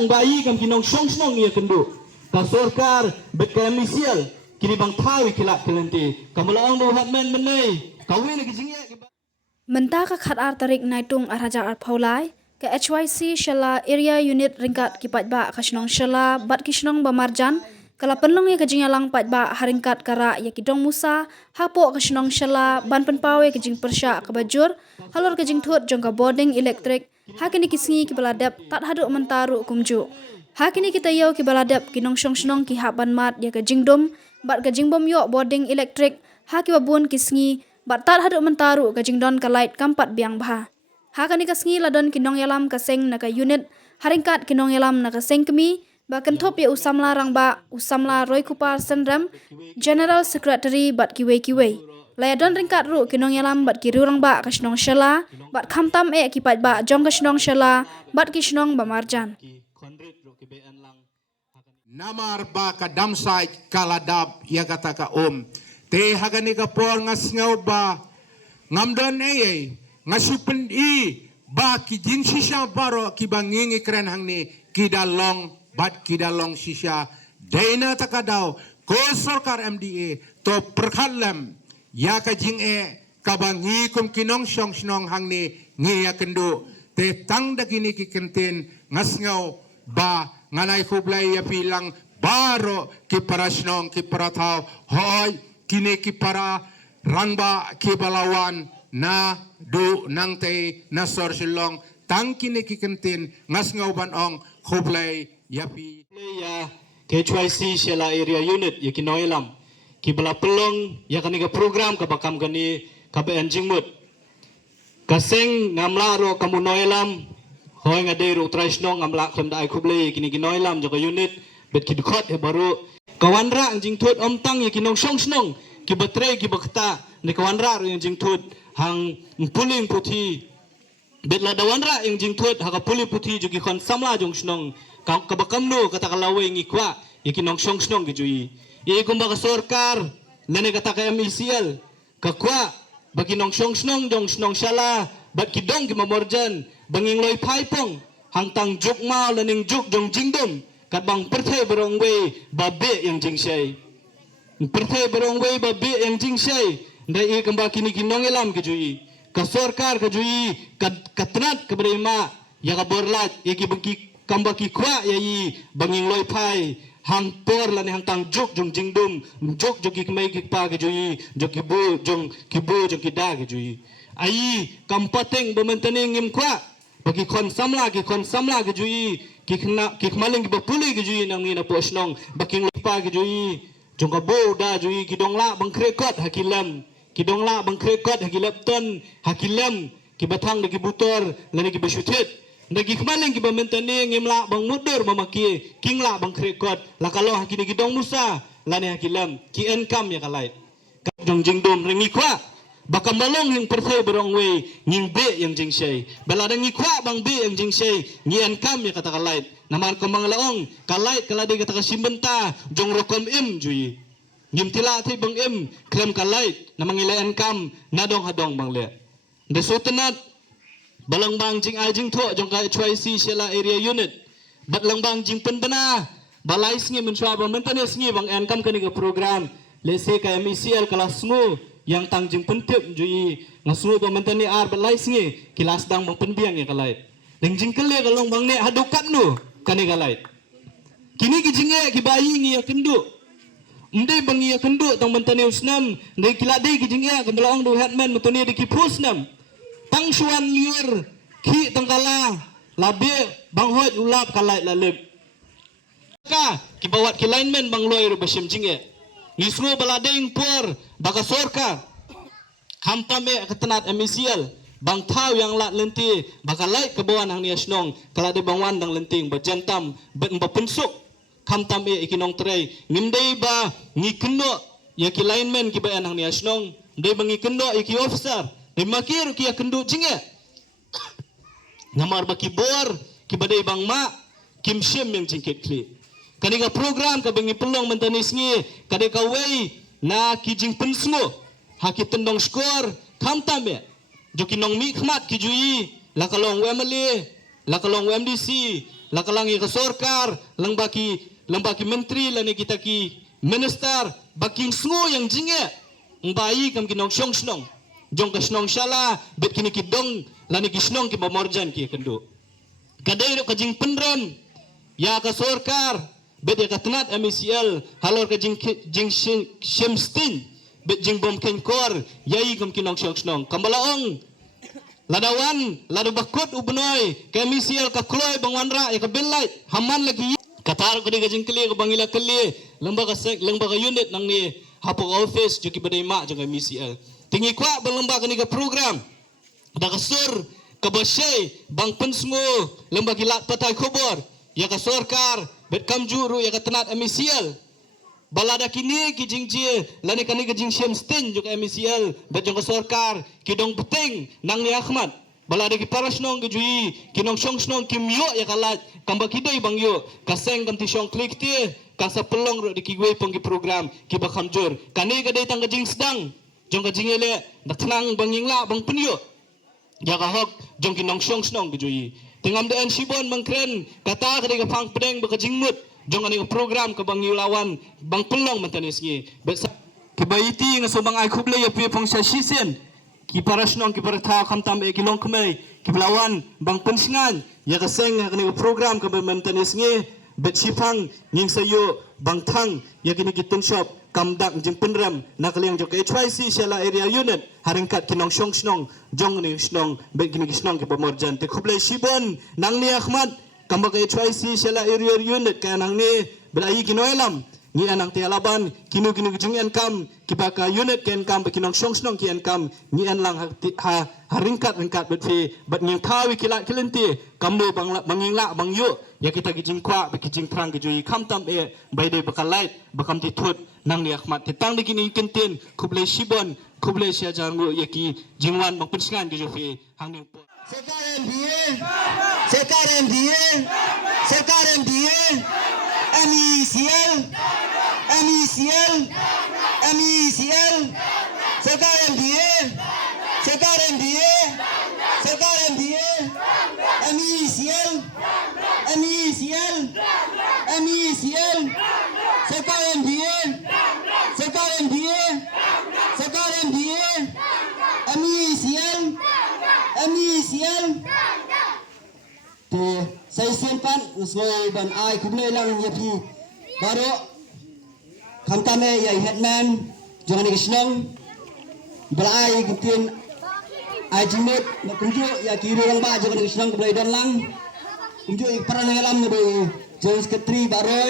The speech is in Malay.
ang bayi kam kinong song niya kendo ka sorkar bekamisial kini bang tawi kilak kelenti kamulaang do hatmen menai kawin lagi jingya Menta ka khat ar tarik naitung araja ar phaulai ka HYC shala area unit ringkat kipat ba kasnong shala bat kisnong bamarjan kala penlong ye kajing alang pat ba haringkat kara ya kidong musa hapo kasnong shala ban penpawe kajing persya ka bajur halor kajing thut jong ka boarding electric hakini kisngi ki baladap tat hadu mentaru kumju hakini kita yo ki baladap kinong song ki haban mat ya kajing dom bat kajing bom yo boarding electric haki babun kisngi bat tat hadu mentaru kajing don ka light kampat biang bah hakani kasngi ladon kinong yalam kaseng naka unit haringkat kinong yalam naka seng kemi bahkan top ya usamla rangba usamla Roy Kupar Sendram General Secretary bat kiwe layadon ringkat ru kinong yalam bat kiru rangba kasnong shala bat khamtam kipat ba jong kasnong shala bat kisnong bamarjan namar ba ka damsite kaladab ya kata ka te hagani ka por ngasngaw ba ngamdon ngasupen ba ki jin sisya baro ki bangingi kren hangni kidalong bat kidalong sisya daina takadaw ko sarkar MDA to perkhalam ya ka jing kabangi kum kinong snong hangni ngiya kendo te tang dagini ki kenten ngasngaw ba nganay kublay ya pilang baro ki parasnong ki parataw hoy kini ki para rangba ki balawan na do nang te na sorsilong tang kini ki kenten ngasngaw banong kublay yapi ya KHYC Shela area unit ya kinoilam ki bala pelong ya kaniga program ka bakam gani ka ben jingmut kaseng ngamla ro kamu noilam hoy ngade ro traisno ngamla kem dai kuble kini kinoilam joko unit bet ki dukot he baru kawanra anjing thut omtang ya kinong song ki batre ki bakta ni kawanra ro yang jing thut hang puling puthi bet la dawanra yang jing thut ha ka puling puthi jogi kon samla jong snong ka bakam no kata kalawe ngi kwa ikinong song gijui i kumba ka sorkar lene kata ka MCL ka kwa bagi nong song dong snong shala bat kidong ki mamorjan banging loy paipong hangtang juk ma lening juk jong jingdom kat bang perthai berongwe babe yang jingsai perthai berongwe babe yang jingsai ndai i kumba kini kinong elam gijui ka sorkar gijui katnat ka berima ya ka borlat i ki bangki kamba ki kwa yai banging loy pai hang por la ni hang tang juk jong jingdum juk jogi kmai ki pa ke joi jogi bu jong ki da ke joi ai kampateng bementene ngim kwa bagi kon samla ke joi ki khna ki khmaling ki bapuli ke joi nang ni na posnong baking loy pa ke joi jong ka bo da joi ki dongla bang krekot hakilam ki dongla bang krekot hakilap ton hakilam ki batang de ki butor la ni ki besyutit Nagi kemaling ki bamentane ngimla bang mudur mamaki kingla bang krekot la kalau hakini gidong musa lani hakilam ki enkam ya kalait jong jingdom ringi kwa bakam balong yang persai berongwe nging be yang jingsei belada ngi kwa bang be yang jingsei ngi enkam ya kata kalait naman kemang laong kalait kalade kata kasimbenta jong rokom im jui ngim tila thai bang im klem kalait namang ila enkam nadong hadong bang le desotenat balang bang jing ai jing tho jong ka HYC Shela area unit batlang bang jing penbena balai sngi menswa bang mentane sngi bang enkam kani ka program lese ka MCL kelas ngo yang tang jing pentip jui ngasu bang mentane ar balai sngi kelas dang bang penbiang ya kalai ding jing kele kalong bang ne hadukat nu kani kalai kini ki jinge ki bayi ngi ya kendu mde bang ya kendu tang mentane usnam de kilade ki jinge ka belong do headman mentane de ki pusnam tang suan liur ki tangkala labe bang hot ulap kalai lalib ka ki bawat ki lineman bang loy ro basim jinge ngisru baladeng por baka sorka kampame ketenat MCL bang tau yang lat lenti baka lai ke bawan hang niasnong kala de bang wan dang lenting bajantam bet pensuk kamtam ikinong tray ngimdei ba ngikeno ya ki lineman ki bayan hang niasnong de bang ngikeno iki officer de makir ki kendo jinge namar baki bor ki badai bang ma kim shem yang jingket kli kaniga program ka bengi pelong mentanis ngi kade ka wei na ki jing pensmo haki tendong skor kamtam joki nong mi khmat ki jui la kalong wemle la kalong MDC lakalang ka sorkar, lang baki menteri lani kita ki minister, baking sngo yang jinge, ang bayi kam kinong snong, jong ka snong shala, bet kini kidong lani ki snong ki pamorjan ki kendo. Kadai ro ka jing penrem, ya ka sorkar, bet ya ka tenat MCL, halor ka jing shemstin, bet jing bom kenkor, yai kam kinong snong, kambalaong ladawan, ladu bakut ubnoy, KMCL ka kloy bangwanra, ya ka bellight, haman lagi. Katar ko di ka jing kali, ka bangila kali, lamba ka unit nang ni hapok office, juki baday ma, jang KMCL. Tingi kwa, lamba ka ni ka program, da ka sur, ka basyay, bang pensmo, lamba kilat patay kubor, ya ka sorkar, bet kamjuru, ya ka tenat MCL. Balada kini ki jingji lani kani ki jing shemstin juk MCL bet jong sorkar ki dong puting nang ni Ahmad balada ki parasnong ki jui ki nong shongsnong kim yo ya kalat kamba kidai bang yo kaseng kam ti shong klik ti kasa pelong ro di ki gwe pong ki program ki bakam jur kani ka dai tang ka jing sedang jong ka jing ele nak tenang bang yingla bang penyo ya ka hok jong ki nong shongsnong ki jui tingam den sibon mangkren kata ka dai ka phang pedeng ba ka jing mut jong ani program ke bang yulawan bang pelong mentanis ngi ke baiti nga sobang ai khuble ya pi phong sa sisen ki parasnong ki paratha khamtam e ki long kmei ki blawan bang pensingan ya ka seng ani program ke mentanis ngi bet sipang nging sayo bang thang ya kini ki shop kamdak jing penram nakaliang jok HYC Shela area unit haringkat kinong snong jong ni snong bet kini ki snong ki pamorjan te khuble sibon nang ni Ahmad kambak HYC Shela area unit kaya nang ni berayi kinoelam ni anang tialaban kinu kejung enkam kibaka unit ken kam kinong snong ki enkam ni an lang haringkat betfi bat nging kawi kilat kelenti kambo bangingla bangyu ya kita kijing kwa kijing trang kijui kamtam e baidoi bakalait bakam titut nang ni Ahmad titang di kini kentin kuble shibon kuble sia jangu yaki jingwan bang pensingan kijufi hangning po Sekarang dia, MECL, sekarang dia, MECL, sekarang dia, MECL. Thì xây xuyên pan rồi bàn ai cũng nơi lang nhập thì baru khám tam e yai headman jangan ni kisnong berai kemudian ai jimut kumju ya kiri lang ba jangan ni kisnong kemudian dan lang kumju peran yang lam ni jangan sekretari baru